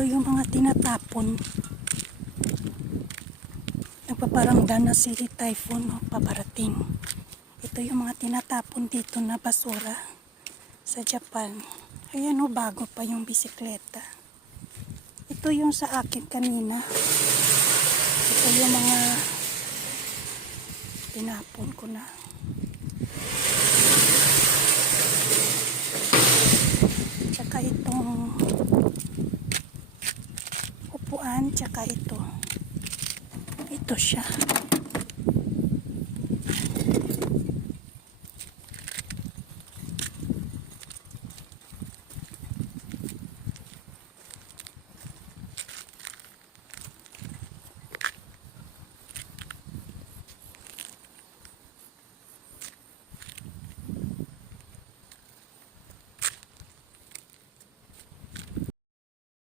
Ito yung mga tinatapon. Nagpaparangda na si typhoon, paparating. Ito yung mga tinatapon dito na basura sa Japan. Ayan bago pa yung bisikleta. Ito yung sa akin kanina. Ito yung mga tinapon ko na. Tsaka itong upuan, tsaka ito siya.